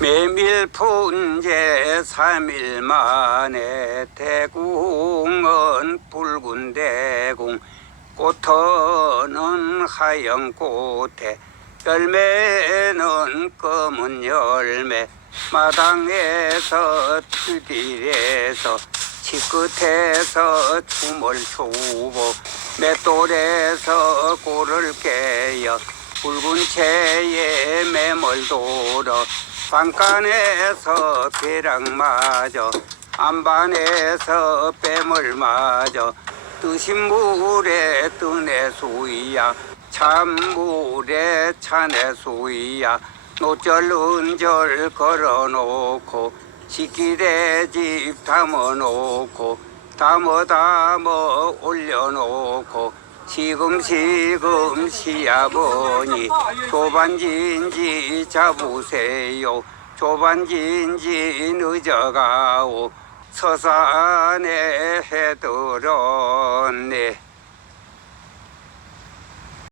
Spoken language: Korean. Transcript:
메밀푼제 삼일 만에 대궁은 붉은 대궁 꽃터는 하얀 꽃에 열매는 검은 열매. 마당에서 트딜에서 치끝에서 춤을 추고 맷돌에서 꼴을 깨어 붉은 채에 매몰 돌어 방간에서 벼락 맞아 안반에서 뱀을 맞아 뜨신 물에 뜨네 수이야 찬물에 차네 수이야. 노절 은절 걸어놓고 식기대 집 담아놓고 담어 담어 올려놓고 시금시금 시아버니 조반진지 잡으세요. 조반진지 늦어가오. 서산에 해들었네